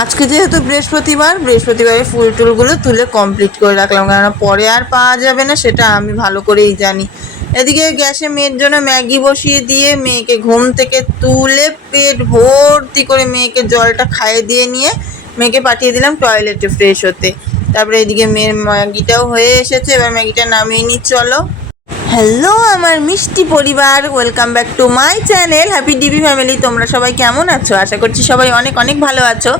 আজকে যেহেতু বৃহস্পতিবারে ফুল টুলগুলো তুলে কমপ্লিট করে রাখলাম, কেননা পরে আর পাওয়া যাবে না, সেটা আমি ভালো করেই জানি। এদিকে গ্যাসে মেয়ের জন্য ম্যাগি বসিয়ে দিয়ে মেয়েকে ঘুম থেকে তুলে পেট ভর্তি করে মেয়েকে জলটা খাইয়ে দিয়ে নিয়ে মেয়েকে পাঠিয়ে দিলাম টয়লেটে ফ্রেশ হতে। তারপরে এদিকে মেয়ের ম্যাগিটাও হয়ে এসেছে, এবার ম্যাগিটা নামিয়ে নিই চলো। হ্যালো আমার মিষ্টি পরিবার, welcome back to my channel happy DB family. তোমরা সবাই কেমন আছো? আশা করছি সবাই অনেক অনেক ভালো আছো।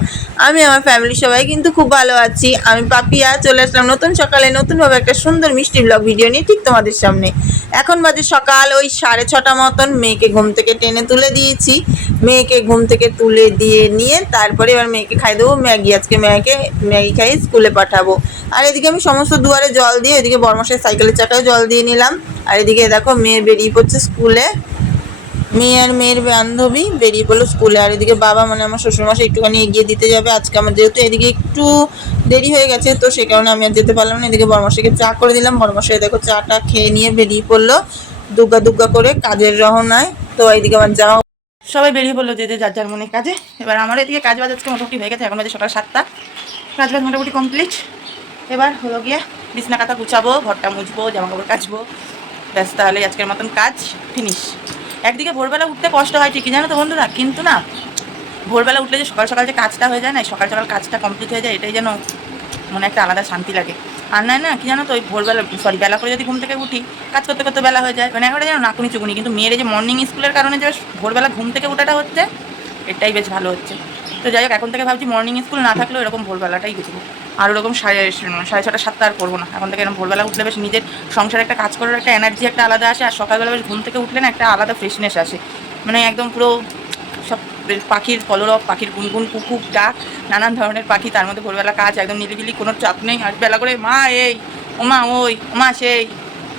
আমি আমার ফ্যামিলি সবাই কিন্তু খুব ভালো আছি। আমি পাপিয়া চলে আসলাম নতুন সকালে নতুনভাবে একটা সুন্দর মিষ্টি ব্লগ ভিডিও নিয়ে ঠিক তোমাদের সামনে। এখন বাজে সকাল ওই 6:30 মতন। মেয়েকে ঘুম থেকে টেনে তুলে দিয়েছি। মেয়েকে ঘুম থেকে তুলে দিয়ে নিয়ে তারপরে এবার মেয়েকে খাই দেবো ম্যাগি। আজকে মেয়েকে ম্যাগি খাইয়ে স্কুলে পাঠাবো। আর এদিকে আমি সমস্ত দুয়ারে জল দিয়ে, এদিকে বর্মশের সাইকেলের চাকায় জল দিয়ে নিলাম। আর এদিকে দেখো মেয়ে বেরিয়ে পড়ছে স্কুলে। মেয়ে আর মেয়ের বান্ধবী বেরিয়ে পড়লো স্কুলে। আর এদিকে বাবা মানে আমার শ্বশুরমশাই একটুখানি এগিয়ে দিতে যাবে। আজকে আমার যেহেতু এদিকে একটু দেরি হয়ে গেছে, তো সে কারণে আমি আর যেতে পারলাম না। এদিকে বর্মশাইকে চা করে দিলাম। বর্মশাই দেখো চাটা খেয়ে নিয়ে বেরিয়ে পড়লো দুগ্গা দুগ্গা করে কাজের রহনায়। তো এইদিকে আমার জামা সবাই বেরিয়ে পড়লো যে যার যার মনে কাজে। এবার আমার এদিকে কাজ বাজ আজকে মোটামুটি হয়ে গেছে। এখন বাজে সকাল 7টা, কাজ বাজ মোটামুটি কমপ্লিট। এবার হলো গিয়ে বিছনা কাঁথা গুছাবো, ঘরটা মুছবো, জামা কাপড় কাচবো, ব্যাস তাহলে আজকের মতন কাজ ফিনিশ। একদিকে ভোরবেলা উঠতে কষ্ট হয় ঠিকই জানো তো বন্ধুরা, কিন্তু না ভোরবেলা উঠলে যে সকাল সকাল যে কাজটা হয়ে যায় না, সকাল সকাল কাজটা কমপ্লিট হয়ে যায়, এটাই যেন মনে একটা আলাদা শান্তি লাগে। আর নয় না কি জানো তো, ওই ভোরবেলা বেলা করে যদি ঘুম থেকে উঠি, কাজ করতে করতে বেলা হয়ে যায়, মানে একটা যেন নাকুনি চুকুনি। কিন্তু মেয়ের যে মর্নিং স্কুলের কারণে যে ভোরবেলা ঘুম থেকে ওঠাটা হচ্ছে, এটাই বেশ ভালো হচ্ছে। তো যাই হোক, এখন থেকে ভাবছি মর্নিং স্কুল না থাকলেও এরকম ভোরবেলাটাই বুঝবো। আর ওরকম 6:30 7টা আর করবো না। এখন থেকে এরকম ভোরবেলা উঠলে বেশ নিজের সংসারে একটা কাজ করার একটা এনার্জি একটা আলাদা আসে। আর সকালবেলা বেশ ঘুম থেকে উঠলে না একটা আলাদা ফ্রেশনেস আসে, মানে একদম পুরো সব পাখির কলরব, পাখির গুনগুন, কুকুর ডাক, নানান ধরনের পাখি, তার মধ্যে ভোরবেলা কাজ একদম নিরিবিলি, কোনো চাপ নেই। আর বেলা করে মা এই, ওমা ওই, ওমা সেই,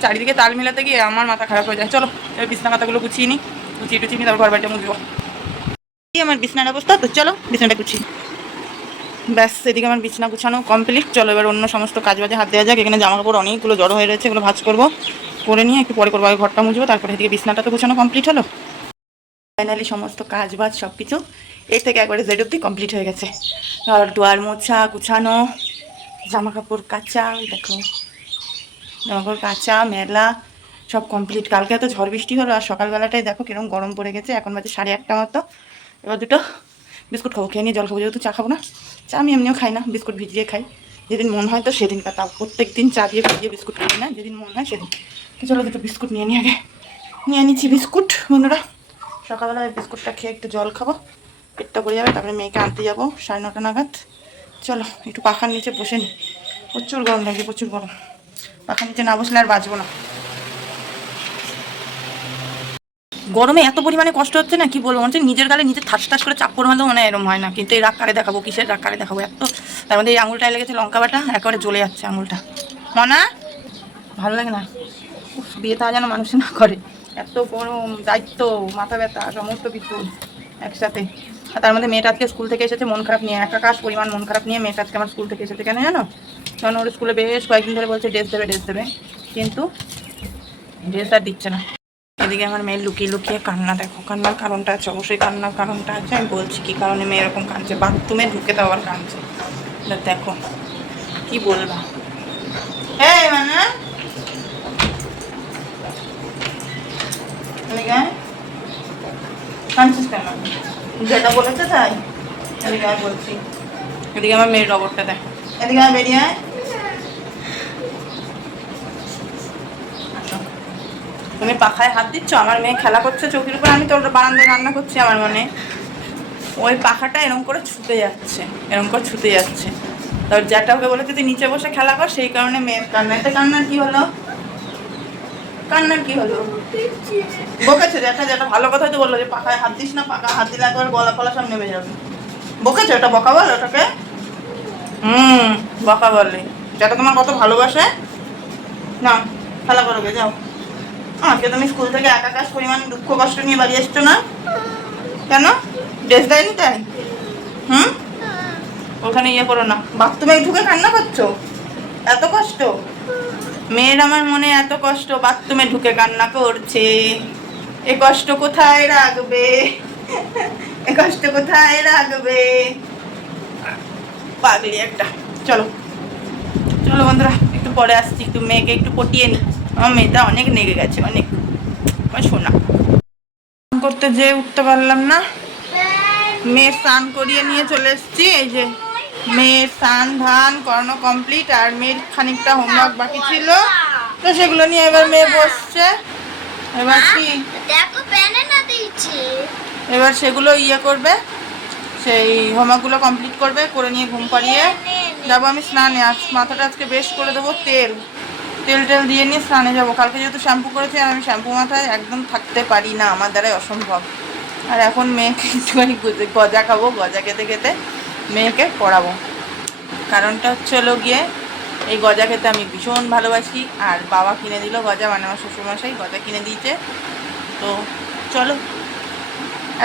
চারিদিকে তাল মিলাতে গিয়ে আমার মাথা খারাপ হয়ে যায়। চলো এবার বিছনা কাঁথাগুলো গুছিয়ে নিই, গুছিয়ে টুচিয়ে নিই, তারপর ঘর বাড়িটা মুছবো। আমার বিছনার অবস্থা, তো চলো বিছনাটা গুছি। ব্যাস এদিকে আমার বিছনা গুছানো কমপ্লিট। চলো এবার অন্য সমস্ত কাজ বাজে হাত দেওয়া যাক। এখানে জামা কাপড় অনেকগুলো জড়ো হয়ে রয়েছে, এগুলো ভাঁজ করবো, করে নিয়ে একটু পরে করবো, আগে ঘরটা মুছবো, তারপরে এদিকে বিছনাটা তো গুছানো কমপ্লিট হলো। ফাইনালি সমস্ত কাজ বাজ সব কিছু এই থেকে একবারে জেড অব্দি কমপ্লিট হয়ে গেছে। আর দুয়ার মোছা গুছানো, জামা কাপড় কাচা, দেখো জামা কাপড় কাচা মেলা সব কমপ্লিট। কালকে এত ঝড় বৃষ্টি হলো, আর সকালবেলাটাই দেখো কিরকম গরম পড়ে গেছে। এখন বাজে 1:30 মতো। এবার দুটো বিস্কুট খাবো, খেয়ে নিয়ে জল খাবো, যেহেতু চা খাবো না। চা আমি এমনিও খাই না, বিস্কুট ভিজিয়ে খাই যেদিন মন হয়, তো সেদিন তাও প্রত্যেক দিন চা দিয়ে ভিজিয়ে বিস্কুট খাই না, যেদিন মন হয় সেদিন। তো চলো দুটো বিস্কুট নিয়ে নিয়ে আগে নিয়ে নিচ্ছি বিস্কুট। বন্ধুরা সকালবেলা বিস্কুটটা খেয়ে একটু জল খাবো, পেটটা ভরে যাবে। তারপরে মেয়েকে আনতে যাবো 9:30 নাগাদ। চলো একটু পাখার নিচে বসে নিই, প্রচুর গরম লাগে, প্রচুর গরম। পাখার নিচে না বসলে আর বাঁচবো না। গরমে এত পরিমাণে কষ্ট হচ্ছে না কি বলবো, মনে হচ্ছে নিজের গালে নিজে ঠাস ঠাস করে চাপ্পর মারলেও মানে এরম হয় না। কিন্তু এই রাগ কারে দেখাবো, কিসের রাগ কারে দেখাবো এত। তার মধ্যে এই আঙুলটায় লেগেছে লঙ্কা বাটা, একেবারে জ্বলে যাচ্ছে আঙুলটা। মনা ভালো লাগে না, বিয়ে তা যেন মানুষ না করে, এত গরম, দায়িত্ব, মাথা ব্যথা, সমস্ত কিছু একসাথে। আর তার মধ্যে মেয়েটা আজকে স্কুল থেকে এসেছে মন খারাপ নিয়ে, আকাশ পরিমাণ মন খারাপ নিয়ে মেয়েটা আজকে আমার স্কুল থেকে এসেছে। কেন জানো? কারণ ওর স্কুলে বেশ কয়েকদিন ধরে বলছে ড্রেস দেবে, কিন্তু ড্রেস আর দিচ্ছে না। এদিকে আমার মেয়ে লুকিয়ে লুকিয়ে কান্না, দেখো কান্নার কারণটা আছে, অবশ্যই কান্নার কারণটা আছে। আমি বলছি কি কারণে মেয়ে এরকম কাঁদছে, বাথরুমে ঢুকে তো আবার কাঁদছে। দেখো কি বলবা। এই মানে কাঁদছিস কেন? যেটা বলেছে তাই। এদিকে আমি বলছি, এদিকে আমার মেয়ের রবরটা দেয়, এদিকে আমি বেরিয়ে আয়। তুমি পাখায় হাত দিচ্ছ, আমার মেয়ে খেলা করছে চৌকির উপর, আমি তোর বারান্দায় রান্না করছি। আমার মনে ওই পাখাটা এরকম করে ছুটে যাচ্ছে, এরকম করে ছুটে যাচ্ছে। তারপর যেটা ওকে বলেছে তুই নিচে বসে খেলা কর, সেই কারণে মেয়ের কান্না। এতে কান্নার কি হলো? কান্নার কি হলো? বকেছে যেটা, যেটা ভালো কথা তো বললো যে পাখায় হাত দিস না, পাখা হাত দিলে একবার গলা ফলা সব নেমে যাবে। বকেছে, ওটা বকা বল ওটাকে। বকা বলে, যেটা তোমার কত ভালোবাসে। না খেলা করো গে, যাও। আজকে তুমি স্কুল থেকে একাকাশ পরিমাণ দুঃখ কষ্ট নিয়ে বাড়ি এসছো না কেন? ড্রেস দেয়নি তাই? ওখানে ইয়ে করো না, বাথরুমে ঢুকে কান্না করছো, এত কষ্ট। মেয়ের আমার মনে এত কষ্ট, বাথরুমে ঢুকে কান্না করছে। এ কষ্ট কোথায় রাখবে, এ কষ্ট কোথায় রাখবে? পাগলি একটা। চলো চলো বন্ধুরা, একটু পরে আসছি, একটু মেয়েকে একটু পটিয়ে নিই। আমার মেয়েটা অনেক নেগে গেছে, অনেক। আমার শোনা করতে যেয়ে উঠতে পারলাম না, মেয়ের স্নান করিয়ে নিয়ে চলে এসেছি। এই যে মেয়ের স্নান ধান করানো কমপ্লিট, আর মেয়ের খানিকটা হোমওয়ার্ক বাকি ছিল, তো সেগুলো নিয়ে এবার মেয়ে বসছে। এবার কি এবার সেগুলো করবে, সেই হোমওয়ার্কগুলো কমপ্লিট করবে, করে নিয়ে ঘুম পাড়িয়ে যাবো আমি স্নানে। আজ মাথাটা আজকে বেশ করে দেবো, তেল দিয়ে নিয়ে স্নানে যাবো। কালকে যেহেতু শ্যাম্পু করেছি, আর আমি শ্যাম্পু মাথায় একদম থাকতে পারি না, আমার দ্বারাই অসম্ভব। আর এখন মেয়েকে একটুখানি গজা খাবো, গজা খেতে খেতে মেয়েকে পড়াবো। কারণটা হলো গিয়ে, এই গজা খেতে আমি ভীষণ ভালোবাসি, আর বাবা কিনে দিল গজা, মানে আমার শ্বশুরমশাই গজা কিনে দিয়েছে। তো চলো,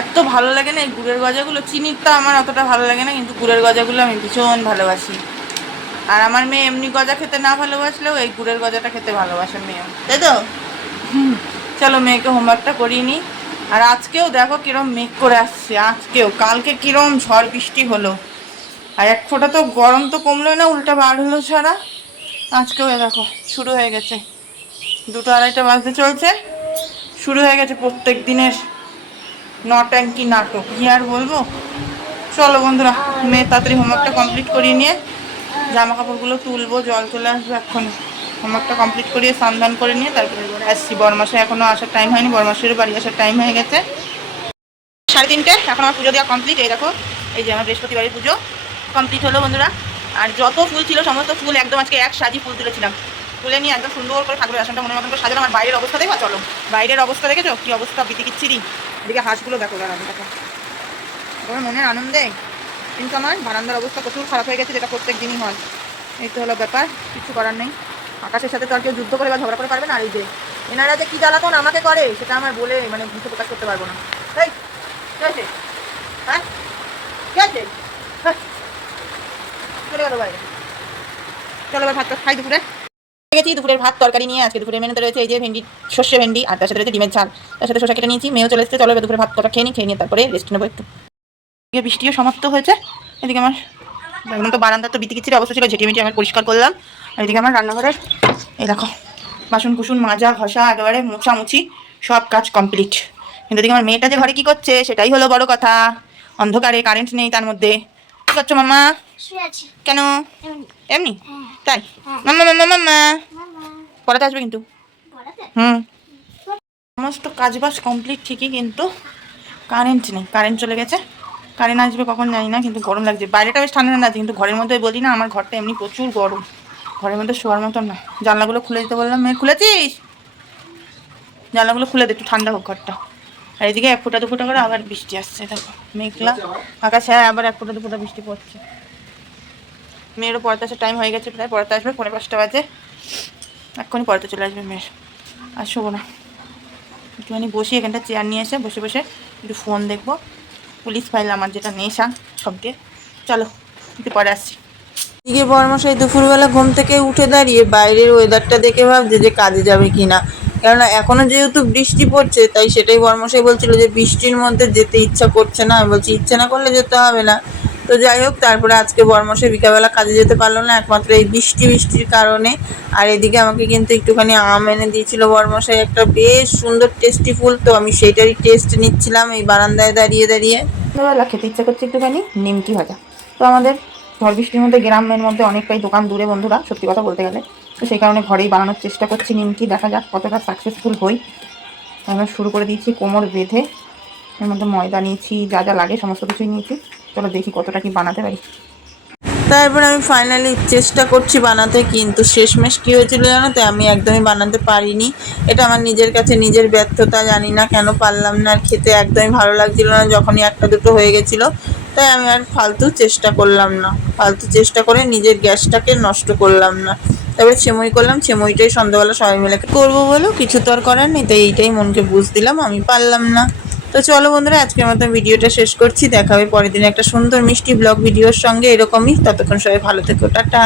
এত ভালো লাগে না এই গুড়ের গজাগুলো, চিনিরটা আমার অতটা ভালো লাগে না, কিন্তু গুড়ের গজাগুলো আমি ভীষণ ভালোবাসি। আর আমার মেয়ে এমনি গজা খেতে না ভালোবাসলেও এই গুড়ের গজাটা খেতে ভালোবাসে মেয়েও, তাই তো? চলো মেয়েকে হোমওয়ার্কটা করিয়ে নিই। আর আজকেও দেখো কিরম মেঘ করে আসছে, আজকেও। কালকে কিরম ঝড় বৃষ্টি হলো, আর এক ফোঁটা তো গরম তো কমলোই না, উল্টা বার হলো ছাড়া। আজকেও দেখো শুরু হয়ে গেছে, 2-2:30 বাজতে চলছে, শুরু হয়ে গেছে প্রত্যেক দিনের নট্যাঙ্কি নাটক, কি আর বলবো। চলো বন্ধুরা, মেয়ে তাড়াতাড়ি হোমওয়ার্কটা কমপ্লিট করিয়ে নিয়ে জামা কাপড়গুলো তুলবো, জল চলে আসবে এখন। হোমওয়ার্কটা কমপ্লিট করিয়ে স্নান করে নিয়ে তারপরে আসছি। বরমাসে এখনও আসার টাইম হয়নি, বরমাসের বাড়ি আসার টাইম হয়ে গেছে 3:30। এখন আমার পুজো দেওয়া কমপ্লিট। এই দেখো, এই যে আমার বৃহস্পতিবারের পুজো কমপ্লিট হলো বন্ধুরা। আর যত ফুল ছিল সমস্ত ফুল একদম আজকে এক সাজি ফুল তুলেছিলাম, তুলে নিয়ে একদম সুন্দর করে ঠাকুরের আসনটা মনের মতন করে সাজালাম। আমার বাইরের অবস্থা দেখো, চলো বাইরের অবস্থা দেখেছো কি অবস্থা, বিতিকিচ্ছিরি। এদিকে হাঁসগুলো দেখো, দাঁড়াবে দেখো, তোমার মনের আনন্দে। কিন্তু আমার বারান্দার অবস্থা প্রচুর খারাপ হয়ে গেছে, যেটা প্রত্যেক দিনই হয়। এই তো হলো ব্যাপার, কিছু করার নেই। আকাশের সাথে তো আর কেউ যুদ্ধ করে বা ঝগড়া করে পারবে না। আর এই যে এনারা যে কী জ্বালাতন আমাকে করে, সেটা আমার বলে মানে মুখে প্রকাশ করতে পারবো না। এই কে আছে? হ্যাঁ কে আছে? চলে গেলো বাইরে। চলো এবার ভাতটা খাই। দুপুরে গেছি, দুপুরের ভাত তরকারি নিয়ে। আজকে দুপুরের মেনুতে রয়েছে এই যে ভেন্ডি, সর্ষে ভেন্ডি, আর তার সাথে রয়েছে ডিমের ঝাল, তার সাথে শসা কেটে নিয়েছি। মেয়েও চলে এসেছে। চলো এবার দুপুরে ভাতটা খেয়ে নিয়ে তারপরে রেস্ট নেবো একটু। এদিকে বৃষ্টিও সমাপ্ত হয়েছে। এদিকে আমার একদম তো বারান্দার তো বিতিকিচ্ছির অবস্থা ছিল, ঝেঁটিয়ে আমি পরিষ্কার করলাম। আর এদিকে আমার রান্নাঘরের এই দেখো বাসন কুসুন মাজা ঘষা একেবারে মোছামুছি সব কাজ কমপ্লিট। কিন্তু এদিকে আমার মেয়েটা যে ঘরে কী করছে সেটাই হলো বড় কথা। অন্ধকারে, কারেন্ট নেই, তার মধ্যে কী করছো মাম্মা? কেন এমনি? তাই মাম্মা মাম্মা মাম্মা পড়াতে আসবে কিন্তু। সমস্ত কাজবাজ কমপ্লিট ঠিকই, কিন্তু কারেন্ট নেই, কারেন্ট চলে গেছে। কারেন্ট আসবে কখন জানি না, কিন্তু গরম লাগছে। বাইরেটা বেশ ঠান্ডা ঠান্ডা আছে, কিন্তু ঘরের মধ্যে বলি না, আমার ঘরটা এমনি প্রচুর গরম, ঘরের মধ্যে শোয়ার মতন না। জানলাগুলো খুলে দিতে বললাম, মেয়ে খুলেছিস? জানলাগুলো খুলে দে, একটু ঠান্ডা হোক ঘরটা। আর এদিকে 1 ফোঁটা 2 ফোঁটা করে আবার বৃষ্টি আসছে, দেখো মেঘলা আকাশ। হ্যাঁ আবার 1 ফোঁটা 2 ফোঁটা বৃষ্টি পড়ছে। মেয়েরও পড়াতে আসার টাইম হয়ে গেছে, প্রায় পড়াতে আসবে 5:45 বাজে, এক্ষুনি পড়াতে চলে আসবে মেয়ের। আর শোবো না, একটুখানি বসি এখানটা চেয়ার নিয়ে এসে বসে বসে একটু ফোন দেখবো। পুলিশ ফাইল আমার যেটা নেশা সবকে। চলো একটু পরে আসছি। এদিকে বর্মশাই দুপুরবেলা ঘুম থেকে উঠে দাঁড়িয়ে বাইরের ওয়েদারটা দেখে ভাবছে যে কাজে যাবে কি না, কেননা এখনও যেহেতু বৃষ্টি পড়ছে, তাই সেটাই বর্মশাই বলছিল যে বৃষ্টির মধ্যে যেতে ইচ্ছা করছে না। আমি বলছি ইচ্ছা না করলে যেতে হবে না। তো যাই হোক, তারপরে আজকে বর্মশাই বিকালবেলা কাজে যেতে পারলো না, একমাত্র এই বৃষ্টির কারণে। আর এদিকে আমাকে কিন্তু একটুখানি আম এনে দিয়েছিল বর্মশাই, একটা বেশ সুন্দর টেস্টি ফুল, তো আমি সেইটারই টেস্ট নিচ্ছিলাম এই বারান্দায় দাঁড়িয়ে দাঁড়িয়ে। সন্ধ্যাবেলা খেতে ইচ্ছা করছে একটুখানি নিমকি ভাজা। তো আমাদের ঝড় বৃষ্টির মধ্যে গ্রামের মধ্যে অনেকটাই দোকান দূরে বন্ধুরা, সত্যি কথা বলতে গেলে। তো সেই কারণে ঘরেই বানানোর চেষ্টা করছি নিমকি, দেখা যাক কতটা সাকসেসফুল হই। আমরা শুরু করে দিয়েছি কোমর বেঁধে। এর মধ্যে ময়দা নিয়েছি, যা যা লাগে সমস্ত কিছুই নিয়েছি। চলো দেখি কতটা কি বানাতে পারি। তারপর আমি ফাইনালি চেষ্টা করছি বানাতে, কিন্তু শেষমেশ কী হয়েছিল জানো তো, আমি একদমই বানাতে পারিনি। এটা আমার নিজের কাছে নিজের ব্যর্থতা, জানি না কেন পারলাম না। আর খেতে একদমই ভালো লাগছিল না যখনই 1-2 হয়ে গেছিলো। তাই আমি আর ফালতু চেষ্টা করলাম না, ফালতু চেষ্টা করে নিজের গ্যাসটাকে নষ্ট করলাম না। তারপরে সেমই করলাম, সেমইটাই সন্ধ্যাবেলা সবাই মিলে করবো বলো, কিছু তো আর করার নেই। তাই এইটাই মনকে বুঝ দিলাম, আমি পারলাম না। তো চলো বন্ধুরা, আজকের মতো ভিডিওটা শেষ করছি। দেখা হবে পরের দিন একটা সুন্দর মিষ্টি ব্লগ ভিডিওর সঙ্গে এরকমই। ততক্ষণ সবাই ভালো থেকো, টাটা।